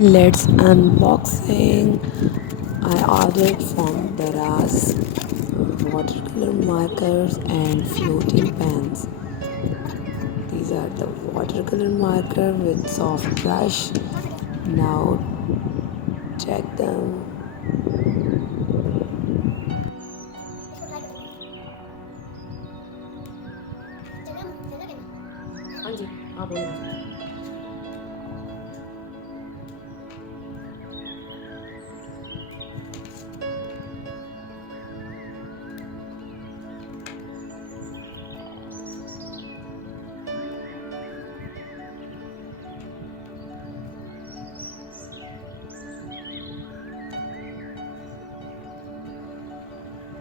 Let's unboxing. I ordered from Daraz watercolor markers and floating pens. These are the watercolor marker with soft brush. Now check them. हाँ जी, हाँ बोलिए।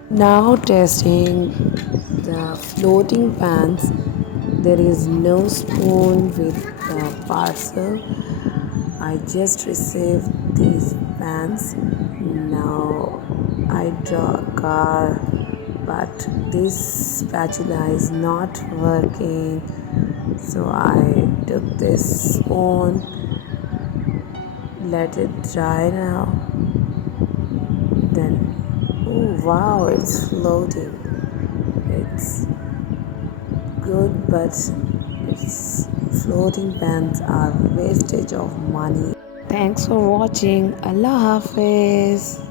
Now testing the floating pans. There is no spoon with the parcel. I just received these pans. Now I draw a car, but this spatula is not working. So I took this spoon, let it dry now. Then, oh wow, it's floating. It's good, but its floating pans are wastage of money. Thanks for watching. Allah Hafiz.